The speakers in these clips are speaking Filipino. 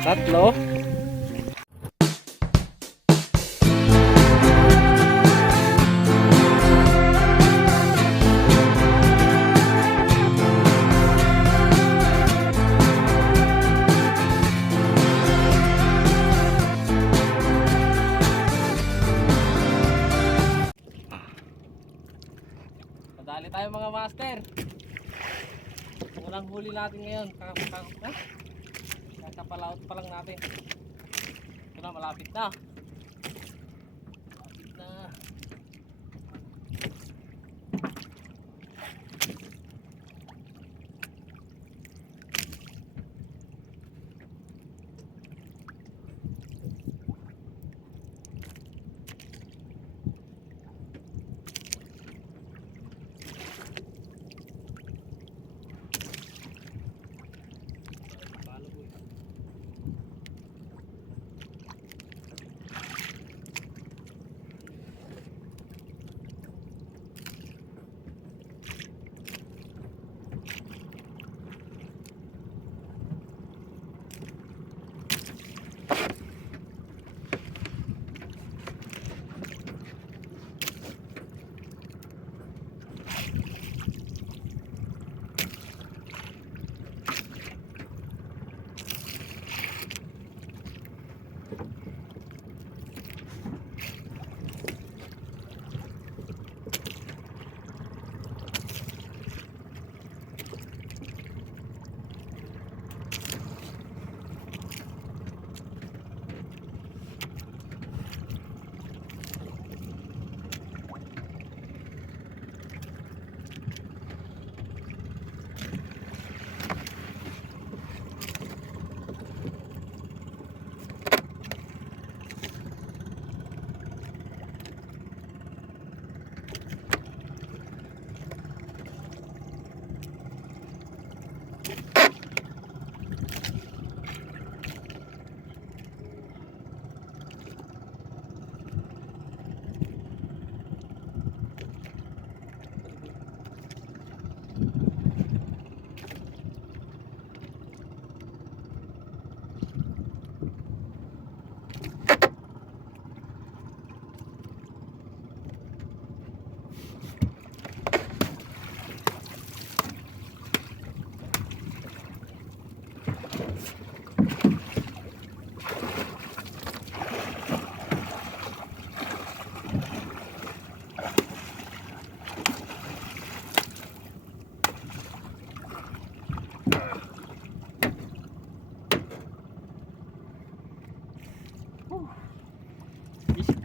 Tatlo. Nadali tayo mga master. Unang huli natin ngayon. Kakapalaot pa lang natin. Ito na, malapit na. Malapit na.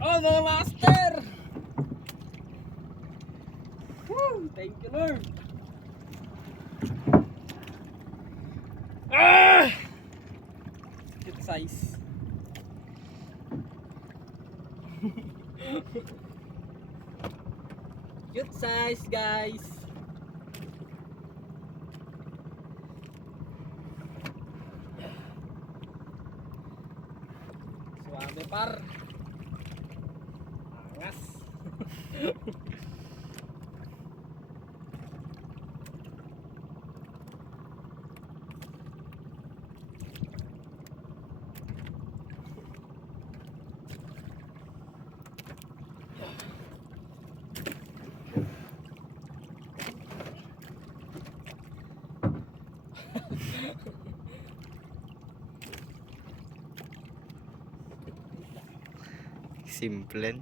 Oh mga master! Woo! Thank you Lord! Ah! Good size. Good size guys. Suabe par. Angas. Simplen.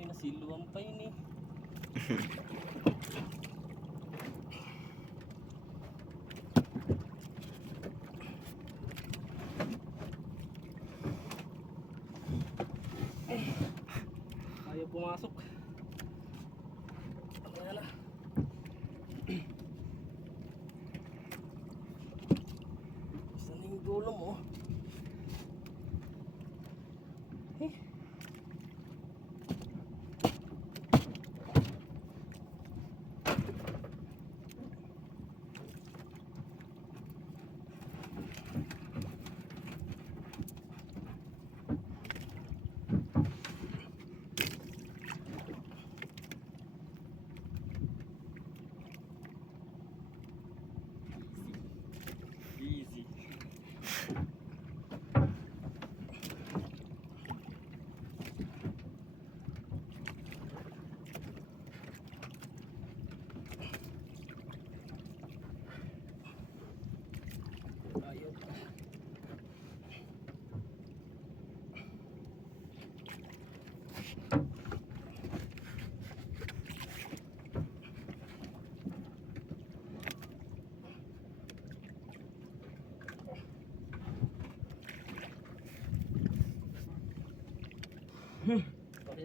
Ay nasiluwang pa yun eh. Ayaw pumasok. Ayan na. Isa na yung dulo mo.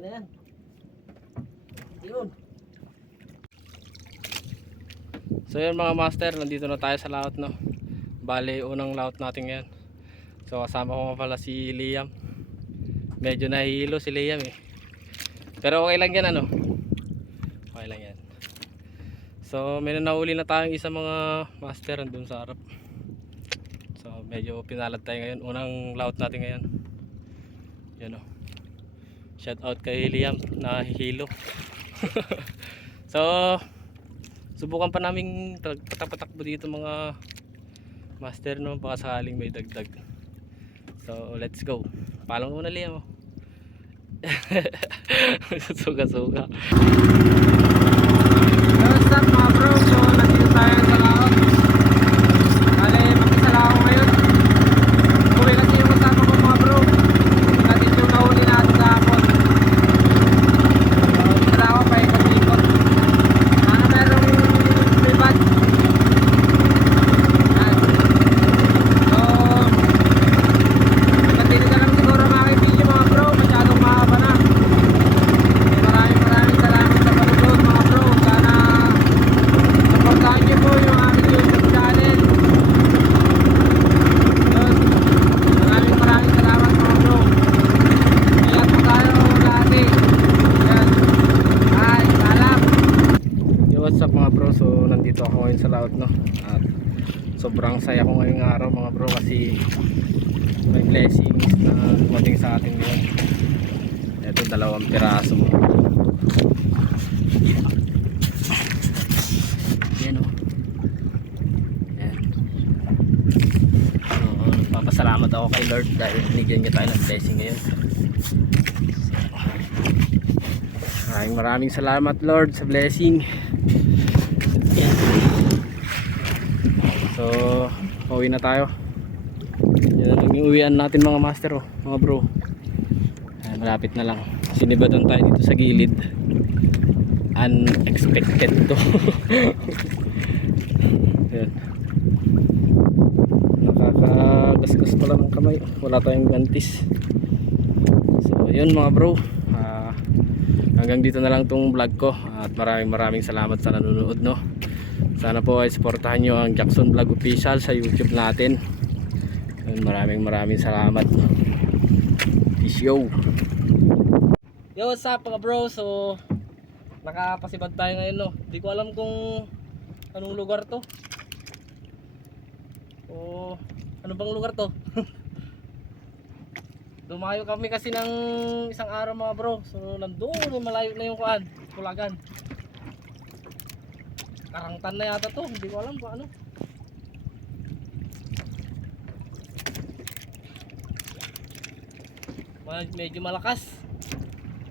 na yan. Yun. So yun mga master, nandito na tayo sa laot, no. Bale, unang laot natin ngayon. So kasama ko nga pala si Liam. Medyo nahihilo si Liam eh. Pero okay lang yan, ano. Okay lang yan. So may nahuli na tayong isa mga master dun sa harap. So medyo pinalad tayo ngayon. Unang laot natin ngayon. Yan o. Shout out kay Liam na hilo. So subukan pa namin patak-patakbo dito mga master, no, baka sakaling may dagdag. So let's go. Paalam muna Liam. Suga-suga. What's up mga bro? So nandito tayo sa laot. Bale, mag-isa lang ako ngayon. Uwi kasi yung kasama ko mga bro. Natin yung nahuli natin sa hapon. So isa lang ako pa ikot-ikot. Sana merong libat. Yan. So continue na lang siguro mga kaibigan mga bro. Masyadong mahaba na. Maraming salamat sa panonood mga bro. Sana supportahan niyo po yung aking YouTube channel. Yun. Maraming salamat mga bro. Ingat po tayo lagi. Yan. Bye. Salam. Yo, what's up mga bro? So nandito ako ngayon sa laot, no. At sobrang saya ko ngayong araw mga bro kasi may blessings na dumating sa atin ngayon. Ito 2 piraso mo. Yan o. Yan. So, nagpapasalamat ako kay Lord dahil binigyan niya tayo ng blessing ngayon. Maraming salamat Lord sa blessing. Yan. So pauwi na tayo. Yan lang yung uwian natin mga master, oh, mga bro. Ayan, malapit na lang. Sinibadan tayo dito sa gilid. Unexpected to. Ayan. Nakakagasgas pala ng kamay. Wala tayong gantis. So yun mga bro, hanggang dito na lang tong vlog ko. At maraming salamat sa nanonood, no. Sana po ay supportahan nyo ang Jackson Vlog Official sa YouTube natin. Maraming salamat. Peace yo. Yo, what's up mga bro? So nakapasibad tayo ngayon, no. Hindi ko alam kung anong lugar to. O ano bang lugar to? Dumayo kami kasi ng isang araw mga bro. So nandoon malayo na yung kuan, Kulagan. Karangtan na yata to. Hindi ko alam kung ano. Medyo malakas.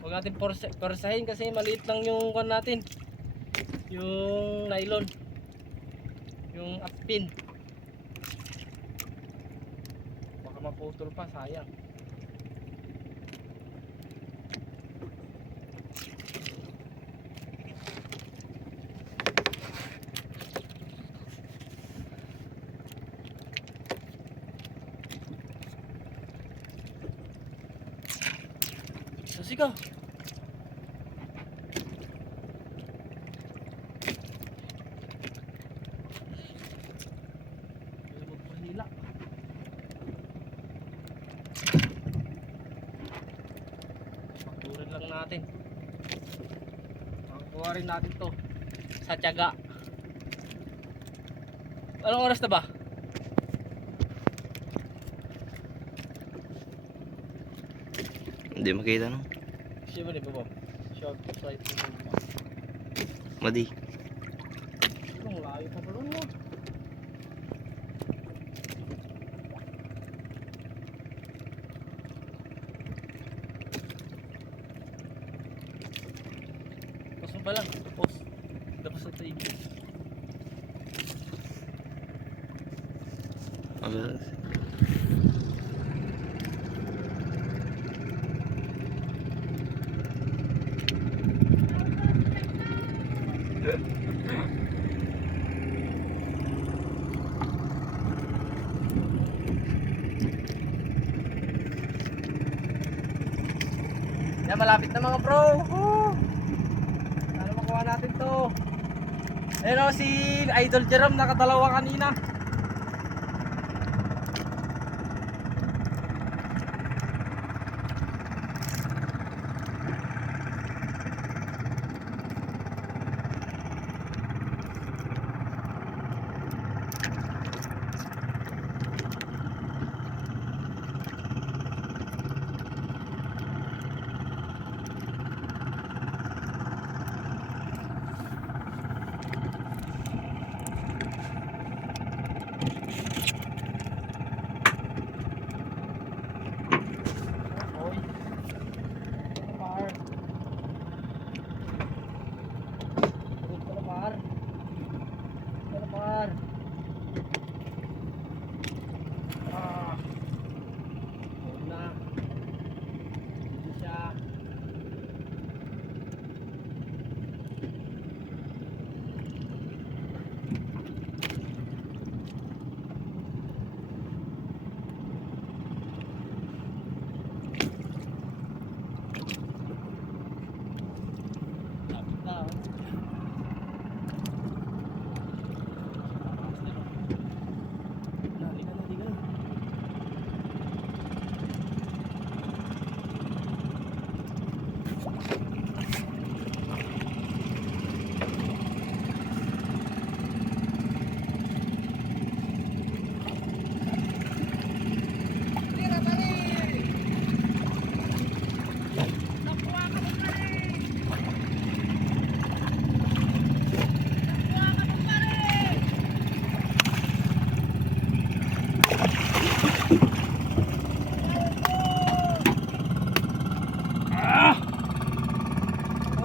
Huwag natin porsahin kasi maliit lang yung kuan natin. Yung nylon. Yung uppin. Baka maputol pa, sayang. Sige. Magpahila. Pagturin lang natin. Pagkuha rin natin to sa tiyaga. Anong oras na ba? Hindi makita no. Siya ba ba? Short right. Madi. Ang layo pa pala mo. Pos mo pa lang. Pos. Tapos sa tayo. Yan, malapit na mga bro. Sana makuha natin to. Ayun o, si Idol Jerome nakadalawa kanina.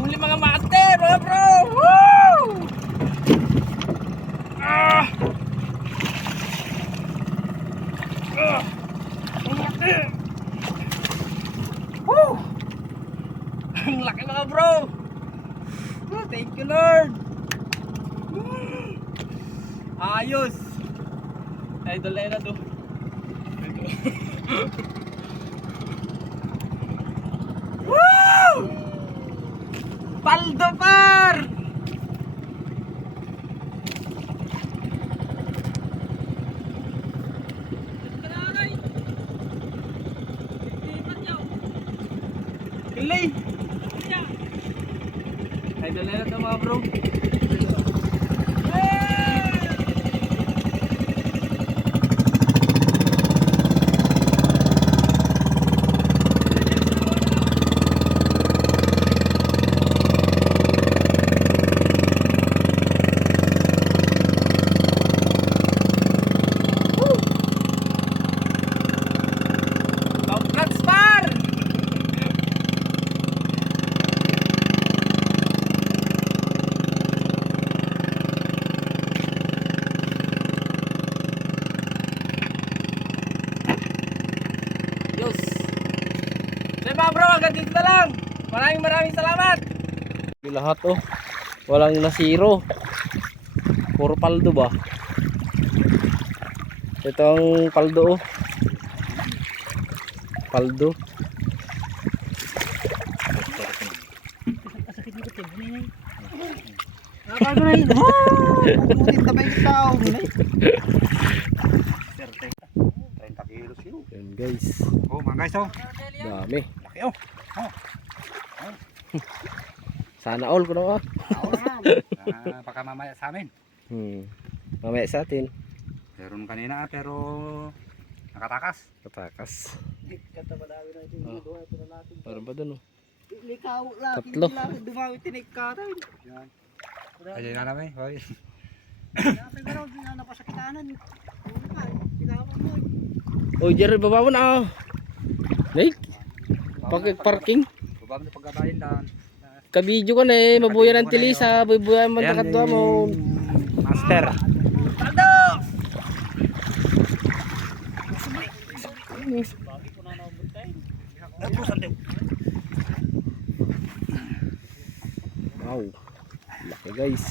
Huli mga master, mga bro! Woo! Ang laki! Woo! Ang laki mga bro! Thank you Lord! Ayos! Idol na to. Woo! Paldo par! Pilay! Idol na to mga bro. Congrats par! Yos! So mga bro, hanggang dito na lang. Maraming salamat. Lahat oh. Walang nasiro. Puro paldo ba? Ito ang paldo oh. Paldo. Nakakago na yun. Pumunit na ba yung tao? 30 kilos yun. Yan guys. Oh mga guys oh. Dami. Laki oh. Sana all ko na Baka mamaya sa amin. Mamaya sa atin. Meron kanina pero nakatakas. Katakas. Katabadawi na ito. Parang ba dun oh? Likaw lang. Tatlo. Dumawi tinikatan. Yan. Ayun na namin. Hoy. Pero na pa sa kitanan. Oy, Jerry, baba mo na. Nate, parking. Baba mo na pagkabayin daan. Ka-video ka na eh, mabuya ng tilisa, bubuya mo ang takadwa mo. Master. Tado! Wow, laki guys.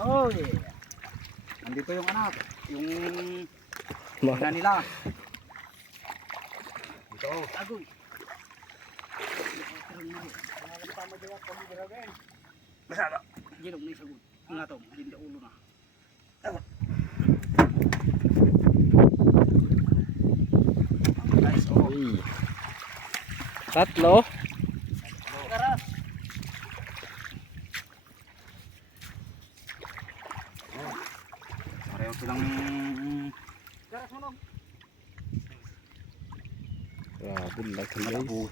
Oh yeah. Nandito yung anak, yung ina nila. Ito oh. Agoy. Basta ba? Ginong na sagot. Nga to, hindi ulo na. Guys, oh. Uy. Tatlo. Karas. Pareho silang karas mo nung. Grabe, laki guys.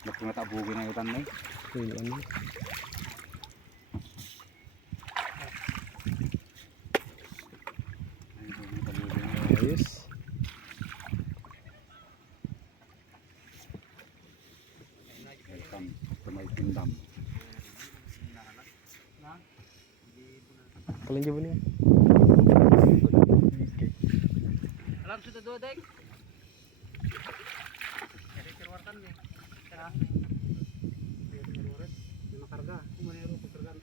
Nagpungatabugin na yutan na eh. Yun, ano. Ayos. Tumay tindam. Kalan dyan ba niya? Alam sudah dua dek. Jadi keluarkan nih. Lima karga. Kumanero pekerjaan.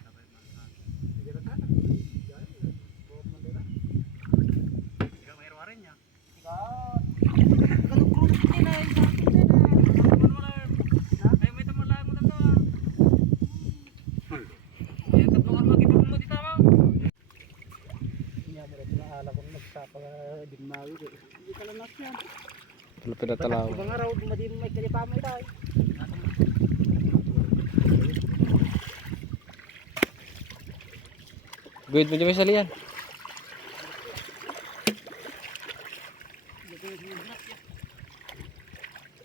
Sampai mana? Jadi kan? Jadi bawa mandera. Tiga air warenya. Tiga. Kalau kurus ini lah yang satu mana? Ayo minta malam mo na to. Ya katulungan mo gid mo dito mo. Nya mo na ala ko nagtapa din mawi. Hindi ka lang nasyan. Lapit na talaw. Ibang araw, dumadin may kalipamay tayo. Guhit mo dyan may salihan.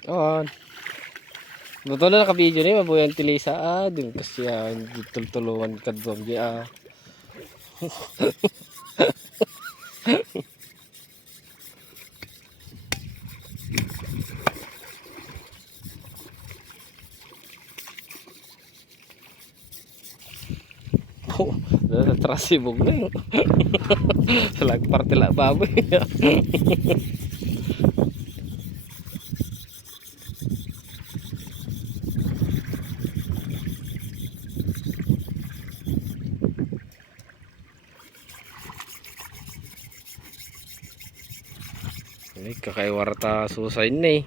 Oo. Buto na naka-video na yun. Mabuyan tilisa. Ah, dun kasi tultulungan ka doon. Oh, trasibog na yun. Salag parte la baboy. Ay, kakaiwarta susay na eh.